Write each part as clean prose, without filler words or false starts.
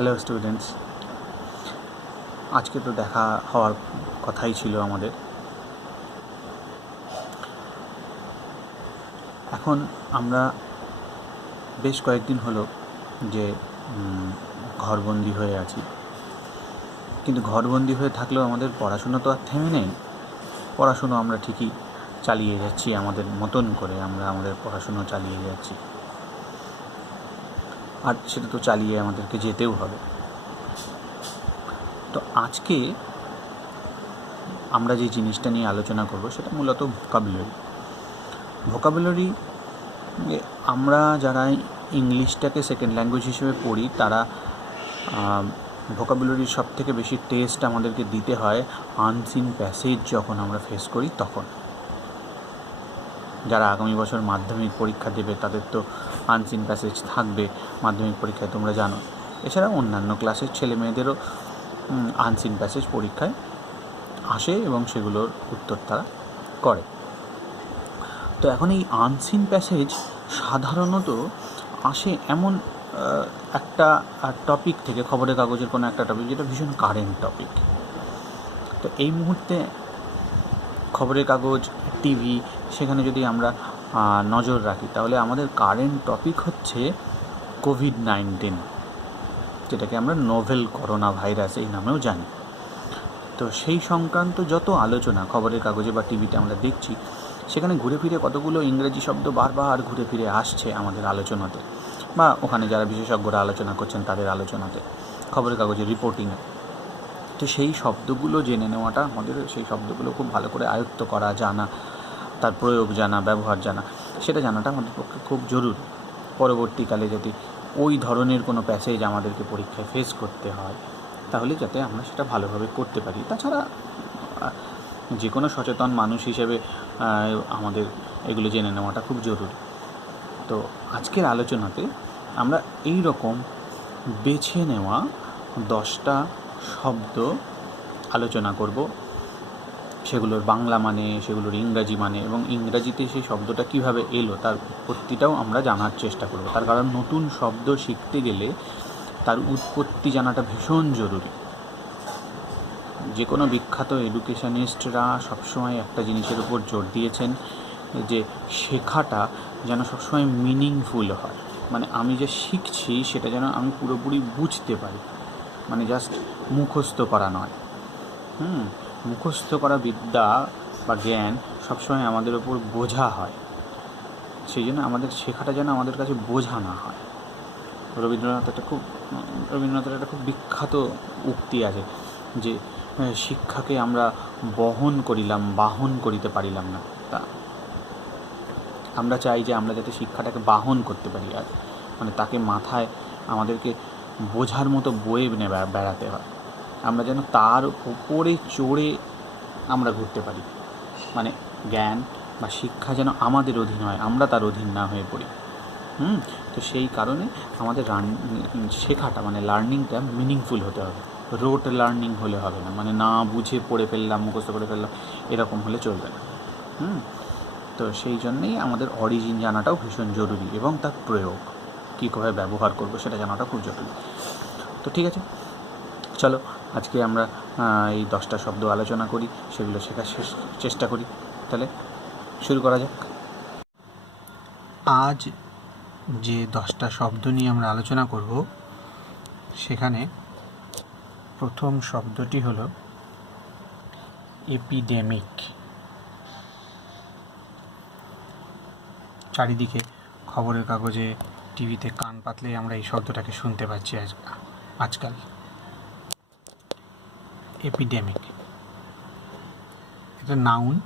Hello students, আজকে তো দেখা হওয়ার কথাই ছিল আমাদের। এখন আমরা বেশ কয়েকদিন হলো যে ঘরবন্দি হয়ে আছি, কিন্তু ঘরবন্দি হয়ে থাকলেও আমাদের পড়াশুনো তো আর থেমে নেই। পড়াশুনো আমরা ঠিকই চালিয়ে যাচ্ছি, আমাদের মতন করে আমরা আমাদের পড়াশুনো চালিয়ে যাচ্ছি, আর সেটা তো চালিয়ে আমাদেরকে যেতেও হবে। তো আজকে আমরা যে জিনিসটা নিয়ে আলোচনা করব সেটা মূলত ভোকাবুলারি। আমরা যারা ইংলিশটাকে সেকেন্ড ল্যাঙ্গুয়েজ হিসেবে পড়ি তারা ভোকাবুলারির সব থেকে বেশি টেস্ট আমাদেরকে দিতে হয় আনসিন প্যাসেজ যখন আমরা ফেস করি তখন। যারা আগামী বছর মাধ্যমিক পরীক্ষা দেবে তাদের তো আনসিন প্যাসেজ থাকবে মাধ্যমিক পরীক্ষায়, তোমরা জানো। এছাড়া অন্যান্য ক্লাসের ছেলে মেয়েদেরও আনসিন প্যাসেজ পরীক্ষায় আসে এবং সেগুলোর উত্তর তারা করে। তো এখন এই আনসিন প্যাসেজ সাধারণত আসে এমন একটা টপিক থেকে, খবরের কাগজের কোনো একটা টপিক যেটা ভীষণ কারেন্ট টপিক। তো এই মুহূর্তে খবরের কাগজ, টিভি, সেখানে যদি আমরা নজর রাখি তাহলে আমাদের কারেন্ট টপিক হচ্ছে কোভিড-19, যেটাকে আমরা নোভেল করোনা ভাইরাস এই নামেও জানি। তো সেই সংক্রান্ত যত আলোচনা খবরের কাগজে বা টিভিতে আমরা দেখছি, সেখানে ঘুরে ফিরে কতগুলো ইংরেজি শব্দ বারবার ঘুরে ফিরে আসছে আমাদের আলোচনাতে, বা ওখানে যারা বিশেষজ্ঞরা আলোচনা করছেন তাদের আলোচনাতে, খবরের কাগজে রিপোর্টিংয়ে। তো সেই শব্দগুলো জেনে নেওয়াটা, আমাদের সেই শব্দগুলো খুব ভালো করে আয়ত্ত করা, জানা, তার প্রয়োগ জানা, ব্যবহার জানা, সেটা জানাটা আমাদের পক্ষে খুব জরুরি। পরবর্তীকালে যদি ওই ধরনের কোনো প্যাসেজ আমাদেরকে পরীক্ষায় ফেস করতে হয় তাহলে যাতে আমরা সেটা ভালোভাবে করতে পারি। তাছাড়া যে কোনো সচেতন মানুষ হিসেবে আমাদের এগুলো জেনে নেওয়াটা খুব জরুরি। তো আজকের আলোচনাতে আমরা এই রকম বেছে নেওয়া 10টা শব্দ আলোচনা করব, সেগুলোর বাংলা মানে, সেগুলোর ইংরাজি মানে, এবং ইংরাজিতে সেই শব্দটা কীভাবে এলো তার উৎপত্তিটাও আমরা জানার চেষ্টা করব। তার কারণ নতুন শব্দ শিখতে গেলে তার উৎপত্তি জানাটা ভীষণ জরুরি। যে কোনো বিখ্যাত এডুকেশনিস্টরা সবসময় একটা জিনিসের উপর জোর দিয়েছেন যে শেখাটা যেন সবসময় মিনিংফুল হয়, মানে আমি যে শিখছি সেটা যেন আমি পুরোপুরি বুঝতে পারি, মানে জাস্ট মুখস্থ করা নয়। মুখস্থ করা বিদ্যা বা জ্ঞান সবসময় আমাদের ওপর বোঝা হয়, সেই জন্য আমাদের শেখাটা যেন আমাদের কাছে বোঝা না হয়। রবীন্দ্রনাথের একটা খুব বিখ্যাত উক্তি আছে যে শিক্ষাকে আমরা বহন করিলাম, বাহন করিতে পারিলাম না। তা আমরা চাই যে আমরা যাতে শিক্ষাটাকে বাহন করতে পারি, আর মানে তাকে মাথায় আমাদেরকে বোঝার মতো বয়ে বেড়াতে হয়। আমরা যেন তার উপরে চড়ে আমরা ঘুরতে পারি, মানে জ্ঞান বা শিক্ষা যেন আমাদের অধীন হয়, আমরা তার অধীন না হয়ে পড়ি। তো সেই কারণে আমাদের শেখাটা মানে লার্নিংটা মিনিংফুল হতে হবে। রোট লার্নিং হলে হবে না, মানে না বুঝে পড়ে ফেললাম, মুখস্থ করে ফেললাম, এরকম হলে চলবে না। তো সেই জন্যেই আমাদের অরিজিন জানাটাও ভীষণ জরুরি, এবং তার প্রয়োগ কীভাবে ব্যবহার করব সেটা জানাটা খুব জরুরি। তো ঠিক আছে, চলো আজকে আমরা এই 10টা শব্দ আলোচনা করি, সেগুলো শেখার চেষ্টা করি। তাহলে শুরু করা যাক। আজ যে 10টা শব্দ নিয়ে আমরা আলোচনা করব, সেখানে প্রথম শব্দটি হলো এপিডেমিক। চারিদিকে খবরের কাগজে, টিভিতে কান পাতলে আমরা এই শব্দটাকে শুনতে পাচ্ছি আজকাল। এপিডেমিক এটা নাউন।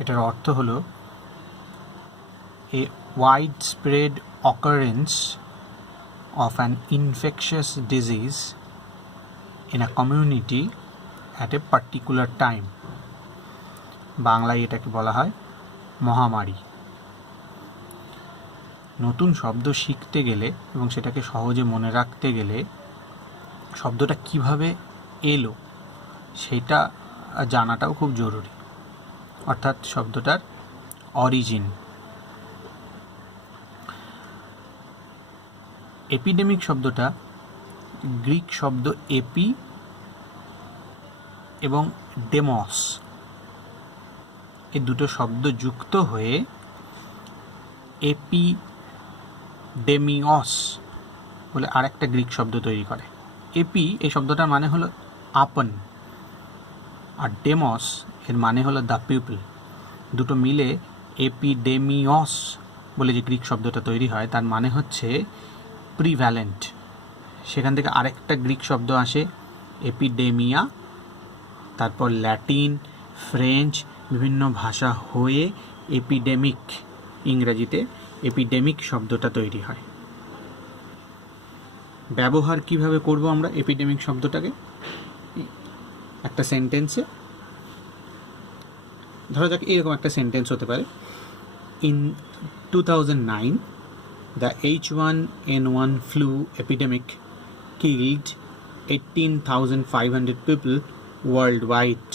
এটার অর্থ হলো a widespread occurrence of an infectious disease in a community at a particular time. বাংলায় এটাকে বলা হয় মহামারী। নতুন শব্দ শিখতে গেলে এবং সেটাকে সহজে মনে রাখতে গেলে শব্দটা কিভাবে এলো সেটা জানাটাও খুব জরুরি, অর্থাৎ শব্দটার অরিজিন। এপিডেমিক শব্দটা গ্রিক শব্দ এপি এবং ডেমস, এই দুটো শব্দ যুক্ত হয়ে এপিডেমিয়স বলে আরেকটা গ্রিক শব্দ তৈরি করে। এপি এই শব্দটার মানে হলো আপন, আর ডেমস এর মানে হলো দ্য পিপল। দুটো মিলে এপিডেমিয়স বলে যে গ্রিক শব্দটা তৈরি হয় তার মানে হচ্ছে প্রিভ্যালেন্ট। সেখান থেকে আরেকটা গ্রিক শব্দ আসে এপিডেমিয়া, তারপর ল্যাটিন, ফ্রেঞ্চ বিভিন্ন ভাষা হয়ে এপিডেমিক, ইংরেজিতে এপিডেমিক শব্দটা তৈরি হয়। ব্যবহার কিভাবে করব আমরা এপিডেমিক শব্দটাকে? একটা সেন্টেন্সে ধরা যাক এরকম একটা সেন্টেন্স হতে পারে, in 2009 the H1N1 flu epidemic killed 18,500 people worldwide.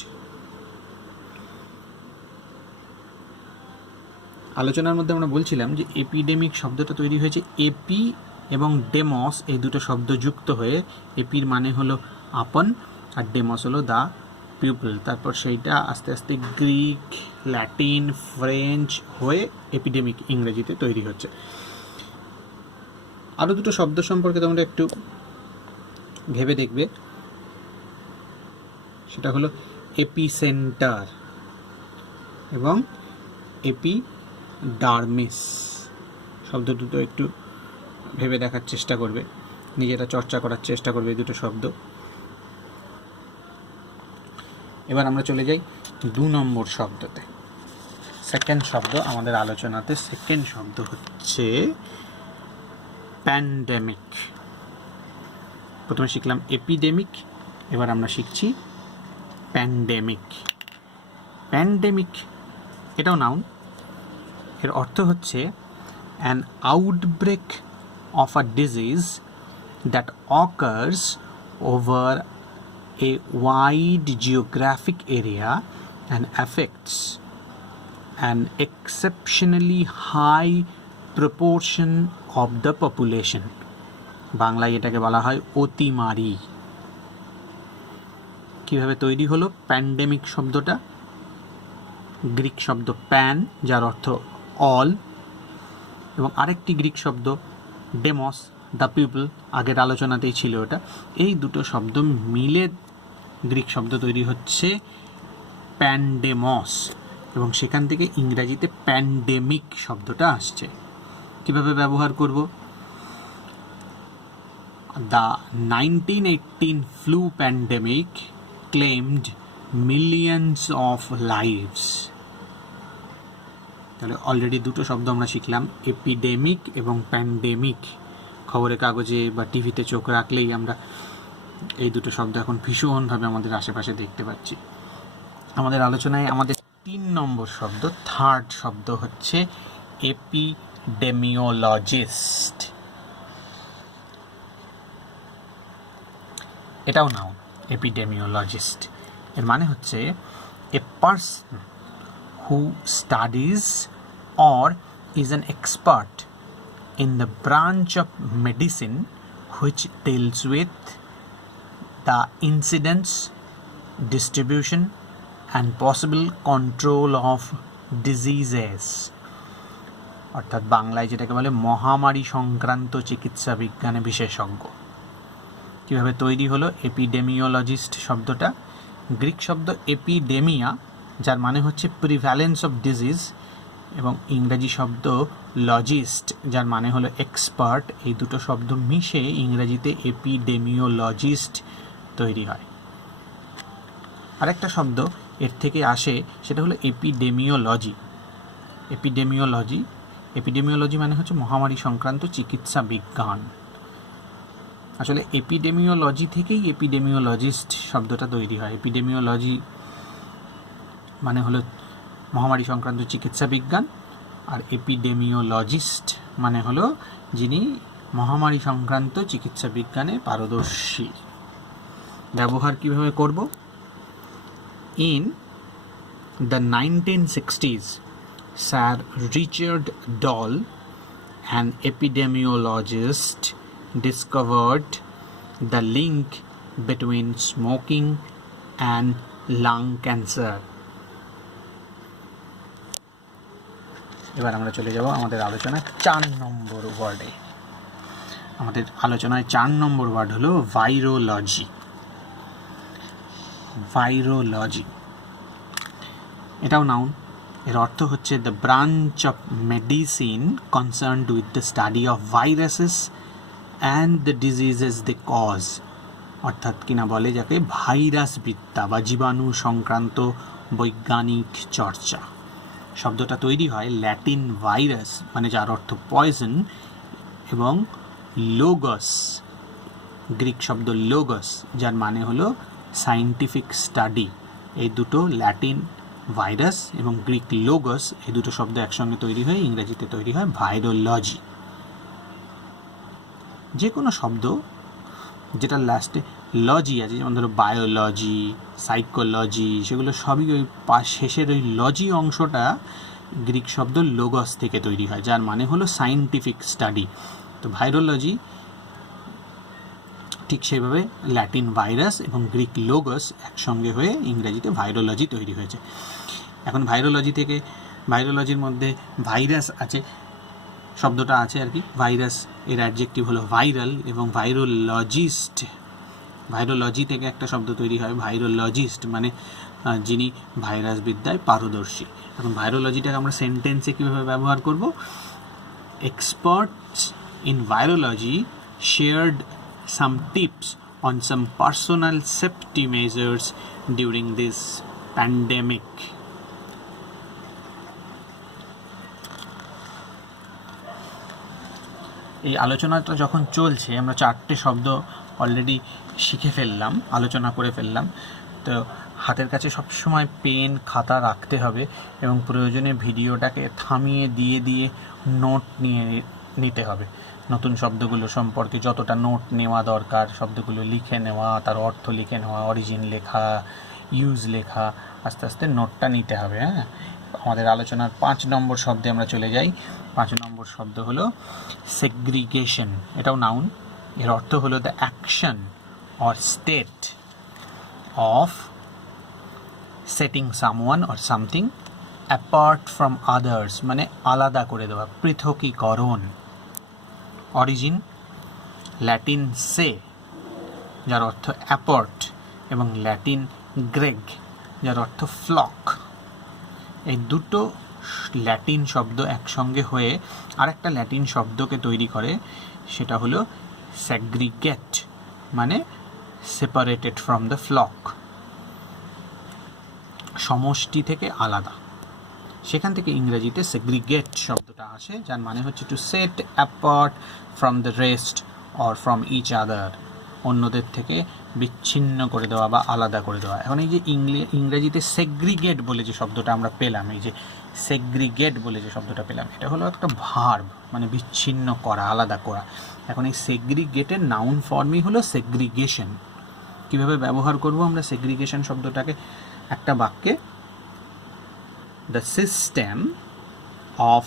আলোচনার মধ্যে আমরা বলছিলাম যে এপিডেমিক শব্দটা তৈরি হয়েছে এপি এবং ডেমস এই দুটো শব্দ যুক্ত হয়ে। এপির মানে হলো আপন আর ডেমস হলো দ্য পিপল। তারপর সেইটা আস্তে আস্তে গ্রিক, ল্যাটিন, ফ্রেঞ্চ হয়ে এপিডেমিক ইংরেজিতে তৈরি হচ্ছে। আরও দুটো শব্দ সম্পর্কে তোমরা একটু ভেবে দেখবে, সেটা হলো এপিসেন্টার এবং এপিডার্মিস। শব্দ দুটো একটু ভেবে দেখার চেষ্টা করবে, নিজেরা চর্চা করার চেষ্টা করবে এই দুটো শব্দ। এবার আমরা চলে যাই 2 নম্বর শব্দতে। সেকেন্ড শব্দ আমাদের আলোচনাতে, সেকেন্ড শব্দ হচ্ছে প্যান্ডেমিক। প্রথমে শিখলাম এপিডেমিক, এবার আমরা শিখছি প্যান্ডেমিক। প্যান্ডেমিক এটাও নাউন, এর অর্থ হচ্ছে an outbreak of a disease that occurs over a wide geographic area and affects an exceptionally high proportion of the population. বাংলায় এটাকে বলা হয় অতিমারি। কিভাবে তৈরি হলো প্যান্ডেমিক শব্দটা? গ্রিক শব্দ প্যান, যার অর্থ অল, এবং আরেকটি গ্রিক শব্দ ডেমস, দ্য পিপল, আগের আলোচনাতেই ছিল ওটা। এই দুটো শব্দ মিলে গ্রিক শব্দ তৈরি হচ্ছে প্যান্ডেমস, এবং সেখান থেকে ইংরাজিতে প্যান্ডেমিক শব্দটা আসছে। কিভাবে ব্যবহার করব? The 1918 flu pandemic claimed millions of lives. তাহলে অলরেডি দুটো শব্দ আমরা শিখলাম, এপিডেমিক এবং প্যান্ডেমিক। খবরের কাগজে বা টিভিতে চোখ রাখলেই আমরা এই দুটো শব্দ এখন ভীষণভাবে আমাদের আশেপাশে দেখতে পাচ্ছি। আমাদের আলোচনায় আমাদের 3 নম্বর শব্দ, থার্ড শব্দ হচ্ছে এপিডেমিওলজিস্ট। এটাও নাউন, এপিডেমিওলজিস্ট। এর মানে হচ্ছে a person who studies or is an expert in the branch of medicine which deals with the incidence, distribution and possible control of diseases. অর্থাৎ বাংলায় যেটাকে বলে মহামারী সংক্রান্ত চিকিৎসা বিজ্ঞানে বিশেষজ্ঞ। কীভাবে তৈরি হলো এপিডেমিওলজিস্ট শব্দটা? গ্রিক শব্দ এপিডেমিয়া, যার মানে হচ্ছে প্রিভ্যালেন্স অফ ডিজিজ, এবং ইংরাজি শব্দ লজিস্ট, যার মানে হলো এক্সপার্ট। এই দুটো শব্দ মিশে ইংরাজিতে এপিডেমিওলজিস্ট তৈরি হয়। আরেকটা শব্দ এর থেকে আসে, সেটা হলো এপিডেমিওলজি। এপিডেমিওলজি মানে হচ্ছে মহামারী সংক্রান্ত চিকিৎসা বিজ্ঞান। আসলে এপিডেমিওলজি থেকেই এপিডেমিওলজিস্ট শব্দটা তৈরি হয়। এপিডেমিওলজি মানে হলো মহামারী সংক্রান্ত চিকিৎসা বিজ্ঞান, আর এপিডেমিওলজিস্ট মানে হলো যিনি মহামারী সংক্রান্ত চিকিৎসা বিজ্ঞানে পারদর্শী। ব্যবহার কিভাবে করব? In the 1960s, Sir Richard Doll, an epidemiologist, discovered the link between smoking and lung cancer. এবার আমরা চলে যাব আমাদের আলোচনায় 4 নম্বর ওয়ার্ডে। আমাদের আলোচনায় 4 নম্বর ওয়ার্ড হলো ভাইরোলজি। ভাইরোলজি এটাও নাউন। এর অর্থ হচ্ছে the branch of medicine concerned with the study of viruses and the diseases they cause. অর্থাৎ কিনা বলে যাকে ভাইরাস বিদ্যা বা জীবাণু সংক্রান্ত বৈজ্ঞানিক চর্চা। শব্দটা তৈরি হয় ল্যাটিন ভাইরাস মানে যার অর্থ পয়জন এবং লোগস, গ্রিক শব্দ লোগস যার মানে হলো সায়েন্টিফিক স্টাডি। এই দুটো ল্যাটিন ভাইরাস এবং গ্রিক লোগস এই দুটো শব্দ একসঙ্গে তৈরি হয়ে ইংরেজিতে তৈরি হয় ভাইরোলজি। যে কোনো শব্দ যেটা লাস্টে লজি আছে, যেমন ধরো বায়োলজি, সাইকোলজি, সেগুলো সবই ওই শেষের ওই লজি অংশটা গ্রিক শব্দ লোগস থেকে তৈরি হয় যার মানে হলো সায়েন্টিফিক স্টাডি। তো ভাইরোলজি ঠিক সেইভাবে ল্যাটিন ভাইরাস এবং গ্রিক লোগস একসঙ্গে হয়ে ইংরেজিতে ভাইরোলজি তৈরি হয়েছে। এখন ভাইরোলজি থেকে ভাইরোলজির মধ্যে ভাইরাস আছে শব্দটা আছে আর কি। ভাইরাস এর অ্যাডজেক্টিভ হলো ভাইরাল এবং ভাইরোলজিস্ট, ভাইরোলজি থেকে একটা শব্দ তৈরি হয় ভাইরোলজিস্ট মানে যিনি ভাইরাস বিদ্যায় পারদর্শী। এখন ভাইরোলজিটাকে আমরা সেন্টেন্সে কীভাবে ব্যবহার করব? Experts in virology shared some tips on some personal safety measures during this pandemic. এই আলোচনাটা যখন চলছে আমরা 4টে শব্দ অলরেডি শিখে ফেললাম, আলোচনা করে ফেললাম। তো হাতের কাছে সবসময় পেন খাতা রাখতে হবে এবং প্রয়োজনে ভিডিওটাকে থামিয়ে দিয়ে দিয়ে নোট নিতে হবে। নতুন শব্দগুলো সম্পর্কে যতটা নোট নেওয়া দরকার শব্দগুলো লিখে নেওয়া, তার অর্থ লিখে নেওয়া, অরিজিন লেখা, ইউজ লেখা, আস্তে আস্তে নোটটা নিতে হবে। হ্যাঁ, আমাদের আলোচনার 5 নম্বর শব্দে আমরা চলে যাই। 5 নম্বর শব্দ হলো সেগ্রিগেশন। এটাও নাউন। এর অর্থ হলো the action or state of setting someone or something apart from others মানে আলাদা করে দেওয়া, পৃথকীকরণ। অরিজিন ল্যাটিন সে যার অর্থ অ্যাপার্ট এবং ল্যাটিন গ্রেগ যার অর্থ ফ্লক। এই দুটো ল্যাটিন শব্দ একসঙ্গে হয়ে আরেকটা ল্যাটিন শব্দকে তৈরি করে, সেটা হলো সেগ্রিগেট মানে সেপারেটেড ফ্রম দ্য ফ্লক, সমষ্টি থেকে আলাদা। সেখান থেকে ইংরেজিতে সেগ্রিগেট শব্দটা আসে যার মানে হচ্ছে to set apart from the rest or from each other, অন্যদের থেকে বিচ্ছিন্ন করে দেওয়া বা আলাদা করে দেওয়া। এখন এই যে ইংরেজিতে সেগ্রিগেট বলে যে শব্দটা আমরা পেলাম, এই যে সেগ্রিগেট বলে যে শব্দটা পেলাম, এটা হলো একটা ভার্ব মানে বিচ্ছিন্ন করা, আলাদা করা। এখন এই সেগ্রিগেটের নাউন ফর্মই হলো সেগ্রিগেশন। কীভাবে ব্যবহার করব আমরা সেগ্রিগেশন শব্দটাকে একটা বাক্যে? The system of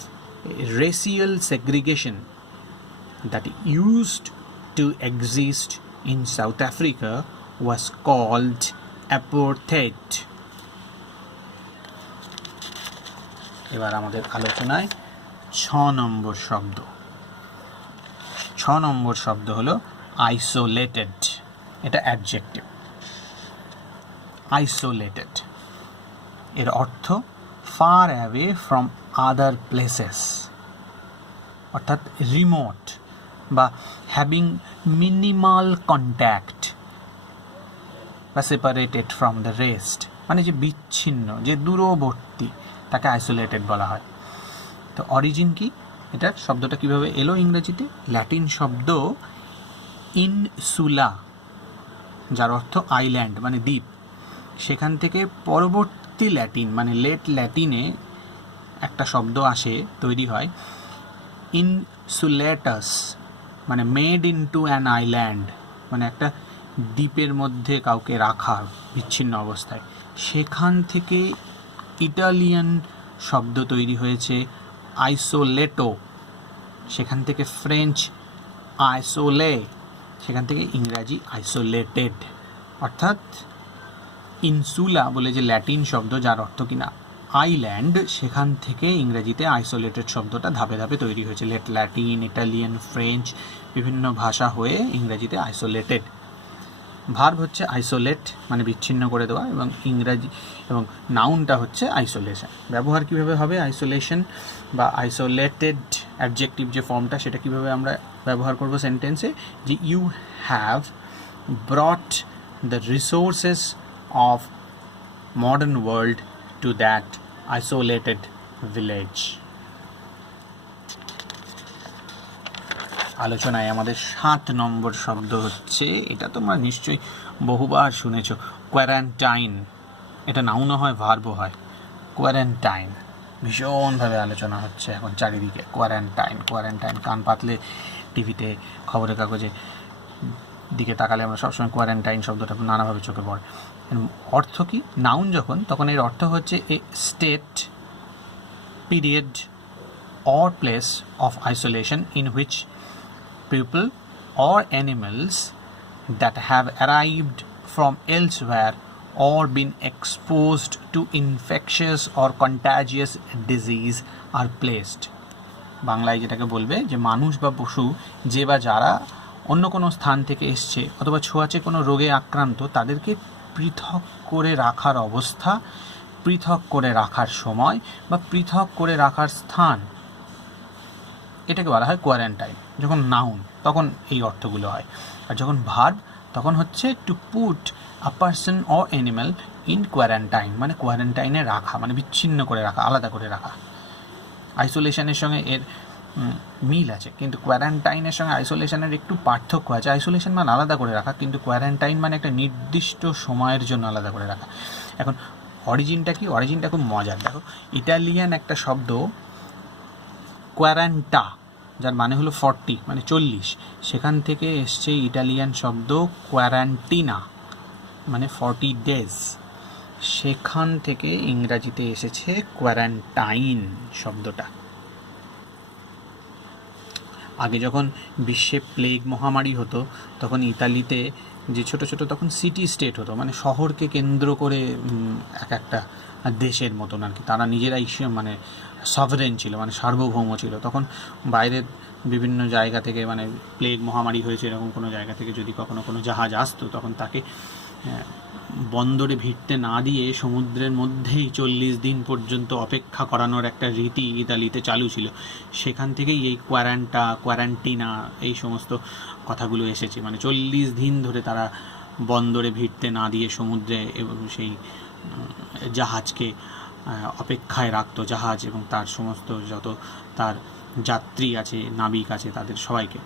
racial segregation that used to exist in South Africa was called apartheid. এবার আমাদের আলোচনায় 6 নম্বর শব্দ। 6 নম্বর শব্দ হলো আইসোলেটেড। এটা অ্যাডজেক্টিভ। আইসোলেটেড এর অর্থ far away from other places, অর্থাৎ রিমোট বা হ্যাভিং মিনিমাল কন্ট্যাক্ট বা সেপারেটেড ফ্রম দ্য রেস্ট মানে যে বিচ্ছিন্ন, যে দূরবর্তী, তাকে আইসোলেটেড বলা হয়। তো অরিজিন কি? এটার শব্দটা কিভাবে এলো ইংরেজিতে? ল্যাটিন শব্দ ইনসুলা যার অর্থ আইল্যান্ড মানে দ্বীপ, সেখান থেকে পরবর্তী ল্যাটিন মানে লেট ল্যাটিনে একটা শব্দ আসে, তৈরি হয় ইনসুলেটাস মানে মেড ইনটু অ্যান আইল্যান্ড মানে একটা দ্বীপের মধ্যে কাউকে রাখা বিচ্ছিন্ন অবস্থায়। সেখান থেকে ইটালিয়ান শব্দ তৈরি হয়েছে আইসোলেটো, সেখান থেকে ফ্রেঞ্চ আইসোলে, সেখান থেকে ইংরাজি আইসোলেটেড, অর্থাৎ ইনসুলা বলে যে ল্যাটিন শব্দ যার অর্থ কিনা আইল্যান্ড, সেখান থেকে ইংরেজিতে আইসোলেটেড শব্দটা ধাপে ধাপে তৈরি হয়েছে। ল্যাটিন, ইটালিয়ান, ফ্রেঞ্চ বিভিন্ন ভাষা হয়ে ইংরেজিতে আইসোলেটেড। ভার্ব হচ্ছে আইসোলেট মানে বিচ্ছিন্ন করে দেওয়া, এবং ইংরাজি এবং নাউনটা হচ্ছে আইসোলেশন। ব্যবহার কীভাবে হবে আইসোলেশন বা আইসোলেটেড অ্যাডজেক্টিভ যে ফর্মটা, সেটা কীভাবে আমরা ব্যবহার করব সেন্টেন্সে, যে you have brought the resources of modern world to that isolated village। আলোচনায় আমাদের 7 নম্বর শব্দ হচ্ছে, এটা তোমরা নিশ্চয়ই বহুবার শুনেছ, কোয়ারেন্টাইন। এটা নাউনও হয় ভার্বও হয়। কোয়ারেন্টাইন ভীষণভাবে আলোচনা হচ্ছে এখন চারিদিকে। কোয়ারেন্টাইন কোয়ারেন্টাইন কান পাতলে টিভিতে, খবরের কাগজে দিকে তাকালে আমরা সবসময় কোয়ারেন্টাইন শব্দটা নানাভাবে চোখে পড়ে। অর্থ কি? নাউন যখন, তখন এর অর্থ হচ্ছে a state, period or place of isolation in which people or animals that have arrived from elsewhere or been exposed to infectious or contagious disease are placed। বাংলায় যেটাকে বলবে যে মানুষ বা পশু যে বা যারা অন্য কোনো স্থান থেকে এসছে অথবা ছোঁয়াচে কোনো রোগে আক্রান্ত, তাদেরকে পৃথক করে রাখার অবস্থা, পৃথক করে রাখার সময় বা পৃথক করে রাখার স্থান, এটাকে বলা হয় কোয়ারেন্টাইন। যখন নাউন তখন এই অর্থগুলো হয়, আর যখন ভার্ব তখন হচ্ছে to put a person or animal in quarantine, মানে কোয়ারেন্টাইনে রাখা, মানে বিচ্ছিন্ন করে রাখা, আলাদা করে রাখা। আইসোলেশনের সঙ্গে এর মিল আছে, কিন্তু কোয়ারেন্টাইনের সঙ্গে আইসোলেশনের একটু পার্থক্য আছে। আইসোলেশন মানে আলাদা করে রাখা, কিন্তু কোয়ারেন্টাইন মানে একটা নির্দিষ্ট সময়ের জন্য আলাদা করে রাখা। এখন অরিজিনটা কি? অরিজিনটা খুব মজার। দেখো, ইটালিয়ান একটা শব্দ কোয়ারেন্টা, যার মানে হলো 40 মানে 40, সেখান থেকে এসছে ইটালিয়ান শব্দ কোয়ারেন্টিনা মানে 40 ডেজ। সেখান থেকে ইংরাজিতে এসেছে কোয়ারেন্টাইন শব্দটা। আগে যখন বিশ্বে প্লেগ মহামারী হতো, তখন ইতালিতে যে ছোট ছোট তখন সিটি স্টেট হতো, মানে শহরকে কেন্দ্র করে এক একটা দেশের মতন আর কি, তারা নিজেরাই মানে সভরেন ছিল, মানে সার্বভৌম ছিল। তখন বাইরের বিভিন্ন জায়গা থেকে, মানে প্লেগ মহামারী হয়েছে এরকম কোনো জায়গা থেকে যদি কখনো কোনো জাহাজ আসতো, তখন তাকে বন্দরে ভিড়তে না দিয়ে সমুদ্রের মধ্যেই 40 দিন পর্যন্ত অপেক্ষা করানোর একটা রীতি ইতালিতে চালু ছিল। সেখান থেকেই এই কোয়ারেন্টিনা এই সমস্ত কথাগুলো এসেছে, মানে 40 দিন ধরে তারা বন্দরে ভিড়তে না দিয়ে সমুদ্রে এবং সেই জাহাজকে অপেক্ষায় রাখতো, জাহাজ এবং তার সমস্ত যত তার যাত্রী আছে, নাবিক আছে, তাদের সবাইকে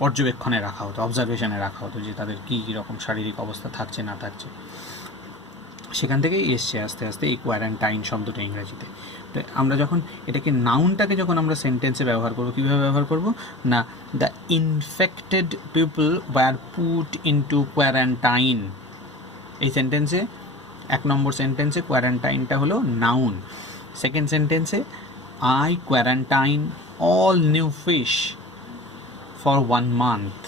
পর্যবেক্ষণে রাখা হতো, অবজারভেশনে রাখা হতো যে তাদের কী রকম শারীরিক অবস্থা থাকছে না থাকছে। সেখান থেকেই এসছে আস্তে আস্তে এই কোয়ারেন্টাইন শব্দটা ইংরেজিতে। তো আমরা যখন এটাকে নাউনটাকে যখন আমরা সেন্টেন্সে ব্যবহার করবো, কীভাবে ব্যবহার করব না, the infected people were put into quarantine. এই সেন্টেন্সে 1 নম্বর সেন্টেন্সে কোয়ারেন্টাইনটা হলো নাউন। সেকেন্ড সেন্টেন্সে I quarantine all new fish for 1 month.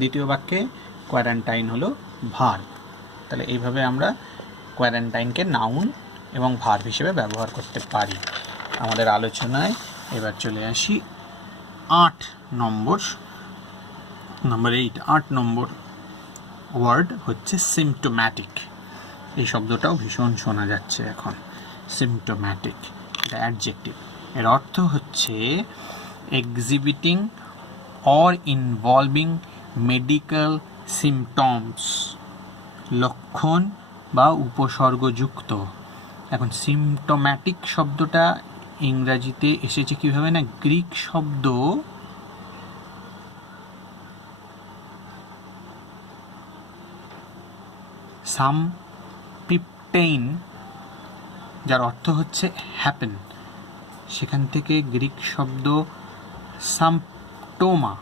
দ্বিতীয় বাক্যে কোয়ারেন্টাইন হলো ভার্ব। তাহলে এইভাবে আমরা কোয়ারেন্টাইনকে নাউন এবং ভার্ব হিসেবে ব্যবহার করতে পারি। আমাদের আলোচনায় এবার চলে আসি 8 নম্বর 8 নম্বর ওয়ার্ড হচ্ছে সিমটোম্যাটিক। এই শব্দটাও ভীষণ শোনা যাচ্ছে এখন, সিমটোম্যাটিক। এটা অ্যাডজেক্টিভ। এর অর্থ হচ্ছে এক্সিবিটিং or involving medical symptoms, লক্ষণ বা উপসর্গযুক্ত। এখন সিমটোম্যাটিক শব্দটা ইংরাজিতে এসেছে কীভাবে না, গ্রিক শব্দ সামপিপটেইন, যার অর্থ হচ্ছে হ্যাপেন, সেখান থেকে গ্রিক শব্দ সাম্পটোমা,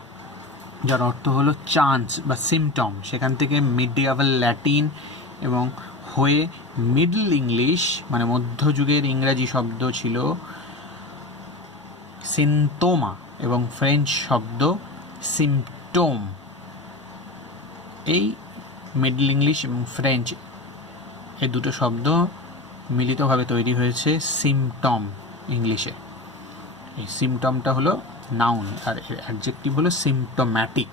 যার অর্থ হলো চান্স বা সিমটম, সেখান থেকে মিডিয়াভাল ল্যাটিন এবং হয়ে মিডল ইংলিশ মানে মধ্যযুগের ইংরাজি শব্দ ছিল সিনতোমা, এবং ফ্রেঞ্চ শব্দ সিমটোম। এই মিডল ইংলিশ এবং ফ্রেঞ্চ এই দুটো শব্দ মিলিতভাবে তৈরি হয়েছে সিমটম ইংলিশে। এই সিমটমটা হলো নাউন, আর এর অ্যাডজেক্টিভ হলো সিমটোম্যাটিক,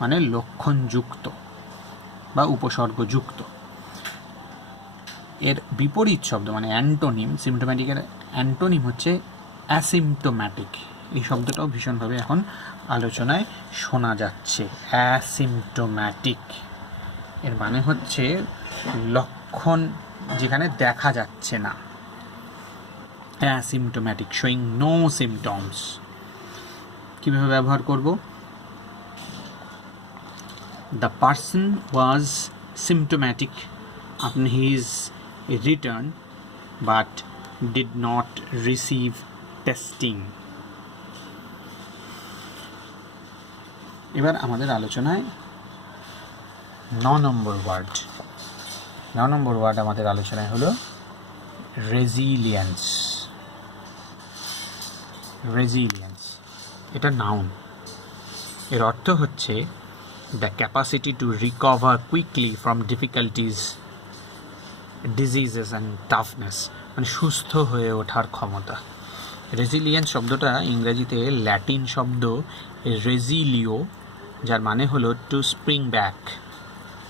মানে লক্ষণযুক্ত বা উপসর্গযুক্ত। এর বিপরীত শব্দ মানে অ্যান্টোনিম, সিমটোম্যাটিকের অ্যান্টোনিম হচ্ছে অ্যাসিমটোম্যাটিক। এই শব্দটাও ভীষণভাবে এখন আলোচনায় শোনা যাচ্ছে। অ্যাসিমটোম্যাটিক এর মানে হচ্ছে লক্ষণ যেখানে দেখা যাচ্ছে না। Asymptomatic, showing no symptoms. কীভাবে ব্যবহার করব? The person was symptomatic upon his return but did not receive testing. এবার আমাদের আলোচনায় 9 নম্বর ওয়ার্ড। 9 নম্বর ওয়ার্ড আমাদের আলোচনায় হলো রেজিলিয়েন্স। রেজিলিয়েন্স এটা নাউন। এর অর্থ হচ্ছে the capacity to recover quickly from difficulties, diseases and toughness, মানে সুস্থ হয়ে ওঠার ক্ষমতা। রেজিলিয়েন্স শব্দটা ইংরেজিতে ল্যাটিন শব্দ রেজিলিও, যার মানে হলো টু স্প্রিং ব্যাক,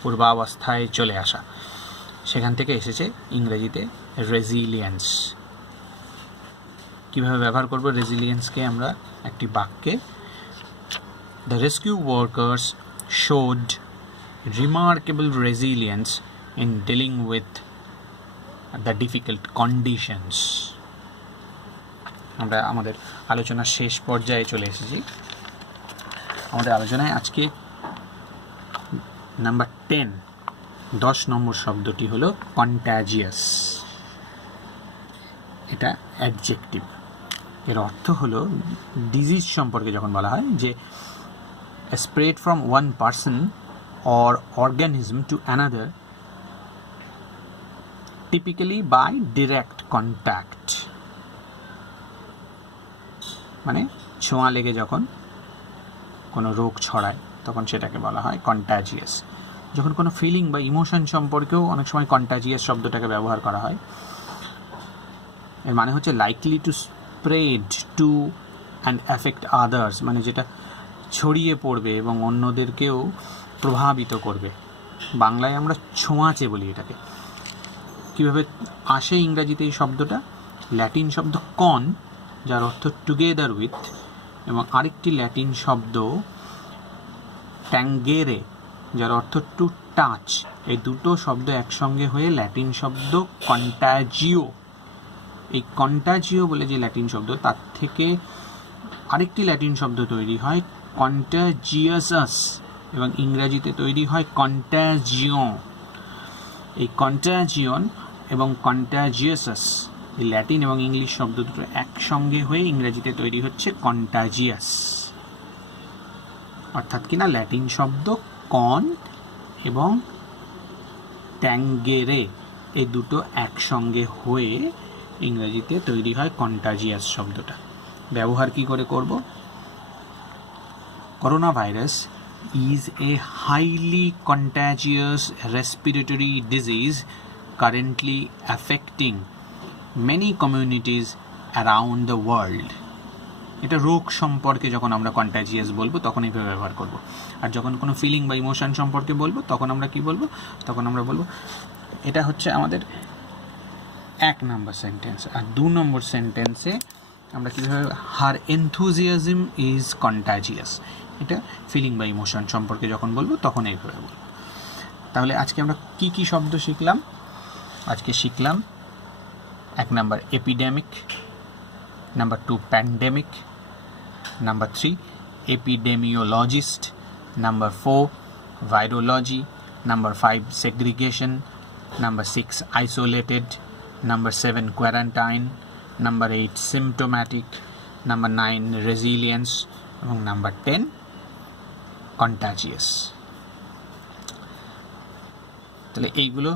পূর্বাবস্থায় চলে আসা, সেখান থেকে এসেছে ইংরেজিতে রেজিলিয়েন্স। কীভাবে ব্যবহার করব রেজিলিয়েন্সকে আমরা একটি বাক্যে? The rescue workers showed remarkable resilience in dealing with the difficult conditions. আমরা আমাদের আলোচনার শেষ পর্যায়ে চলে এসেছি। আমাদের আলোচনায় আজকে নাম্বার 10 নম্বর শব্দটি হলো কন্ট্যাজিয়াস। এটা অ্যাডজেক্টিভ। এর অর্থ হলো ডিজিজ সম্পর্কে যখন বলা হয় যে spread from one person or organism to another, typically by direct contact, মানে ছোঁয়া লেগে যখন কোনো রোগ ছড়ায় তখন সেটাকে বলা হয় কন্ট্যাজিয়াস। যখন কোনো ফিলিং বা ইমোশন সম্পর্কেও অনেক সময় কন্ট্যাজিয়াস শব্দটাকে ব্যবহার করা হয়। এর মানে হচ্ছে likely to spread to and affect others, মানে যেটা ছড়িয়ে পড়বে এবং অন্যদেরকেও প্রভাবিত করবে। বাংলায় আমরা ছোঁয়াচে বলি এটাকে। কীভাবে আসে ইংরাজিতে এই শব্দটা? ল্যাটিন শব্দ কন, যার অর্থ টুগেদার উইথ, এবং আরেকটি ল্যাটিন শব্দ ট্যাঙ্গেরে, যার অর্থ টু টাচ। এই দুটো শব্দ একসঙ্গে হয়ে ল্যাটিন শব্দ কন্ট্যাজিও। এই কন্ট্যাজিও বলে যে ল্যাটিন শব্দ, তার থেকে আরেকটি ল্যাটিন শব্দ তৈরি হয় কন্ট্যাজিয়াসাস, এবং ইংরাজিতে তৈরি হয় কন্ট্যাজিয়ন। এই কন্ট্যাজিয়ন এবং কন্ট্যাজিয়াসাস, এই ল্যাটিন এবং ইংলিশ শব্দ দুটো একসঙ্গে হয়ে ইংরেজিতে তৈরি হচ্ছে কন্ট্যাজিয়াস। অর্থাৎ কিনা ল্যাটিন শব্দ কন এবং ট্যাঙ্গেরে, এই দুটো একসঙ্গে হয়ে ইংরেজিতে তৈরি হয় কন্ট্যাজিয়াস শব্দটা। ব্যবহার কি করে করব? Corona virus is a highly contagious respiratory disease currently affecting many communities around the world. এটা রোগ সম্পর্কে যখন আমরা কন্ট্যাজিয়াস বলবো তখন এইভাবে ব্যবহার করব। আর যখন কোনো ফিলিং বা ইমোশন সম্পর্কে বলবো তখন আমরা কি বলবো? তখন আমরা বলবো এটা হচ্ছে আমাদের 1 নম্বর সেন্টেন্স। আর 2 নম্বর সেন্টেন্সে আমরা কীভাবে হার এনথুজিয়াজম ইজ কন্ট্যাজিয়াস, এটা ফিলিং বা ইমোশন সম্পর্কে যখন বলবো তখন এইভাবে বলবো। তাহলে আজকে আমরা কি কি শব্দ শিখলাম? আজকে শিখলাম 1 number epidemic, number 2 pandemic, number 3 epidemiologist, number 4 virology, number 5 segregation, number 6 isolated, number 7 quarantine, number 8 symptomatic, number 9 resilience এবং নাম্বার 10 কন্ট্যাজিয়াস। তাহলে এইগুলো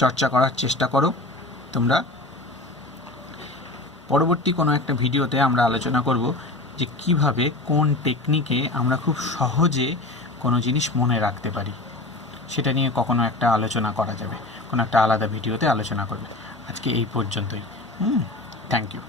চর্চা করার চেষ্টা করো তোমরা। পরবর্তী কোনো একটা ভিডিওতে আমরা আলোচনা করব যে কিভাবে কোন টেকনিকে আমরা খুব সহজে কোনো জিনিস মনে রাখতে পারি, সেটা নিয়ে কখনো একটা আলোচনা করা যাবে, কোনো একটা আলাদা ভিডিওতে আলোচনা করবে। আজকে এই পর্যন্তই। Thank you.